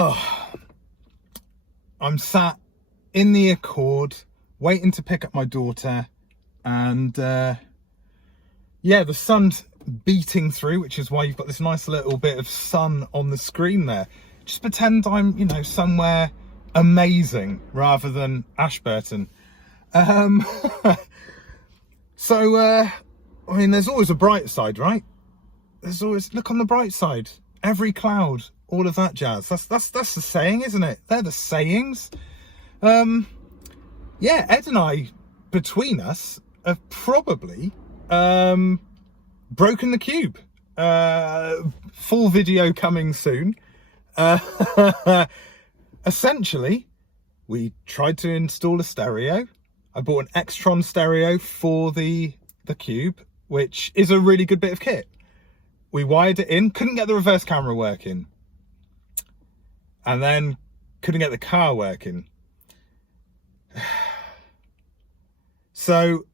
Oh, I'm sat in the Accord waiting to pick up my daughter, and yeah, the sun's beating through, which is why you've got this nice little bit of sun on the screen there. Just pretend I'm, you know, somewhere amazing rather than Ashburton. So I mean, there's always a bright side, right? There's always, look on the bright side, every cloud, all of that jazz. That's the saying, isn't it? They're the sayings. Yeah, Ed and I, between us, have probably broken the cube. Full video coming soon. Essentially, we tried to install a stereo. I bought an Extron stereo for the cube, which is a really good bit of kit. We wired it in, couldn't get the reverse camera working, and then couldn't get the car working. So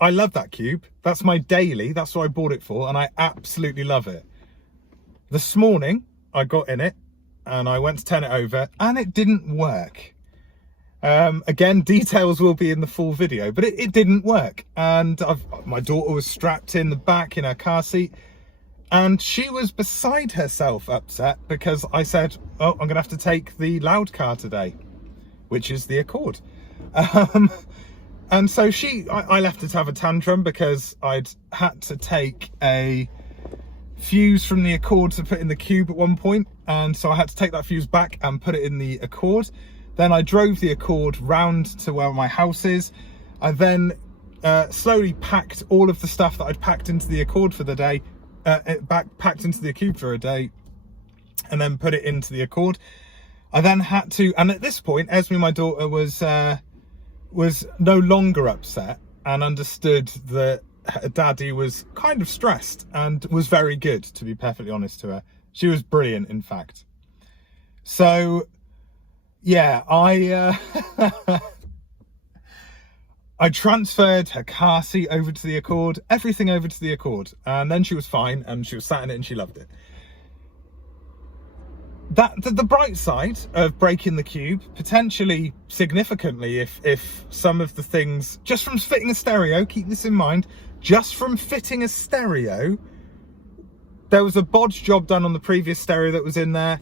I love that cube. That's my daily. That's what I bought it for, and I absolutely love it. This morning I got in it and I went to turn it over and it didn't work. Again, details will be in the full video, but it didn't work. And my daughter was strapped in the back in her car seat, and she was beside herself upset because I said, oh, I'm gonna have to take the loud car today, which is the Accord. And so I left her to have a tantrum because I'd had to take a fuse from the Accord to put in the cube at one point, and so I had to take that fuse back and put it in the Accord. Then I drove the Accord round to where my house is. I then slowly packed all of the stuff that I'd packed into the Accord for the day, packed into the cube for a day, and then put it into the Accord. I then had to, and at this point, Esme, my daughter, was no longer upset and understood that her daddy was kind of stressed, and was very good, to be perfectly honest to her. She was brilliant, in fact. So yeah, I transferred her car seat over to the Accord, everything over to the Accord, and then she was fine, and she was sat in it and she loved it. The bright side of breaking the cube, potentially significantly, if some of the things, just from fitting a stereo, keep this in mind, just from fitting a stereo, there was a bodge job done on the previous stereo that was in there,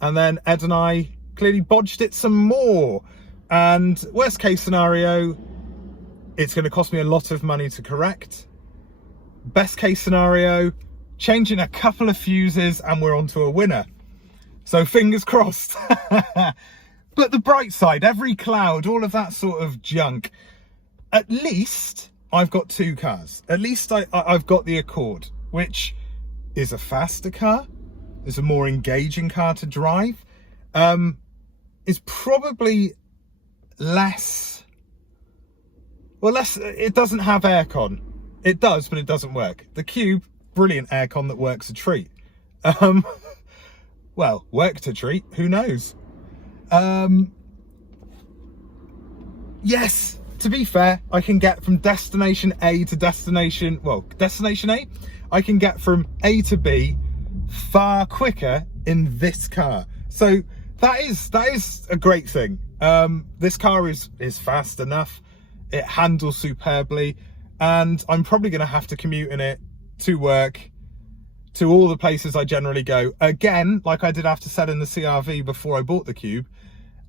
and then Ed and I clearly bodged it some more. And worst case scenario, it's going to cost me a lot of money to correct. Best case scenario, changing a couple of fuses and we're onto a winner. So fingers crossed. But the bright side, every cloud, all of that sort of junk, at least I've got two cars. At least I've got the Accord, which is a faster car, is a more engaging car to drive, is probably less, it doesn't have aircon. It does, but it doesn't work. The Cube, brilliant aircon that works a treat. Well, worked a treat, who knows? Yes, to be fair, I can get from destination A to destination A, I can get from A to B far quicker in this car. So that is a great thing. This car is fast enough, it handles superbly, and I'm probably going to have to commute in it to work, to all the places I generally go. Again, like I did after selling the CR-V before I bought the Cube,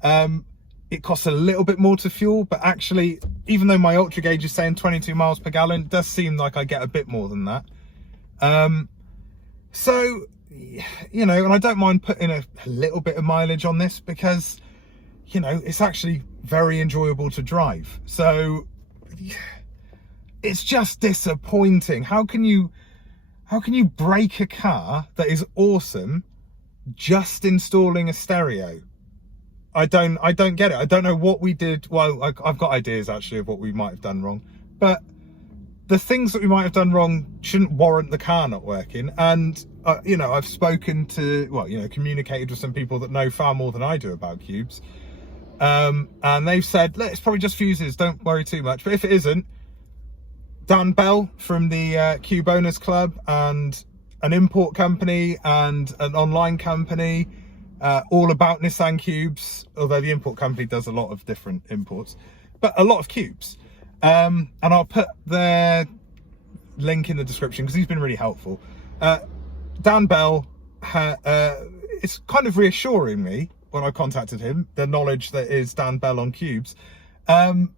it costs a little bit more to fuel, but actually, even though my ultra gauge is saying 22 miles per gallon, it does seem like I get a bit more than that. So, you know, and I don't mind putting a little bit of mileage on this because, you know, it's actually very enjoyable to drive. So it's just disappointing. How can you break a car that is awesome just installing a stereo? I don't get it. I don't know what we did. Well, I've got ideas actually of what we might have done wrong, but the things that we might have done wrong shouldn't warrant the car not working. And you know, I've spoken to, well, you know, communicated with some people that know far more than I do about cubes, and they've said, look, it's probably just fuses, don't worry too much. But if it isn't, Dan Bell from the Cube Owners Club, and an import company and an online company, all about Nissan cubes, although the import company does a lot of different imports, but a lot of cubes. And I'll put their link in the description because he's been really helpful. Dan Bell, it's kind of reassuring me when I contacted him, the knowledge that is Dan Bell on cubes. And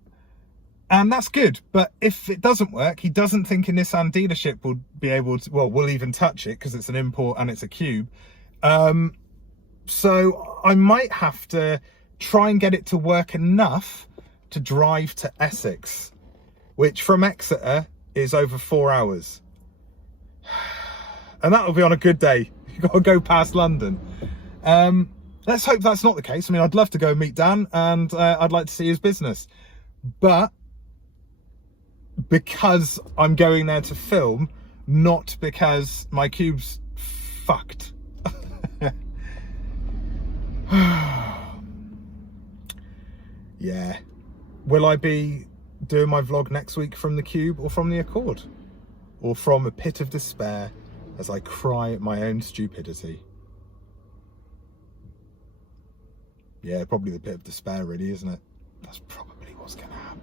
that's good, but if it doesn't work, he doesn't think a Nissan dealership will be able to, well, we'll even touch it because it's an import and it's a cube. So I might have to try and get it to work enough to drive to Essex, which from Exeter is over 4 hours. And that'll be on a good day. You've got to go past London. Let's hope that's not the case. I mean, I'd love to go meet Dan and I'd like to see his business. But because I'm going there to film, not because my cube's fucked. Yeah. Will I be doing my vlog next week from the cube or from the Accord? Or from a pit of despair as I cry at my own stupidity? Yeah, probably the pit of despair really, isn't it? That's probably what's going to happen.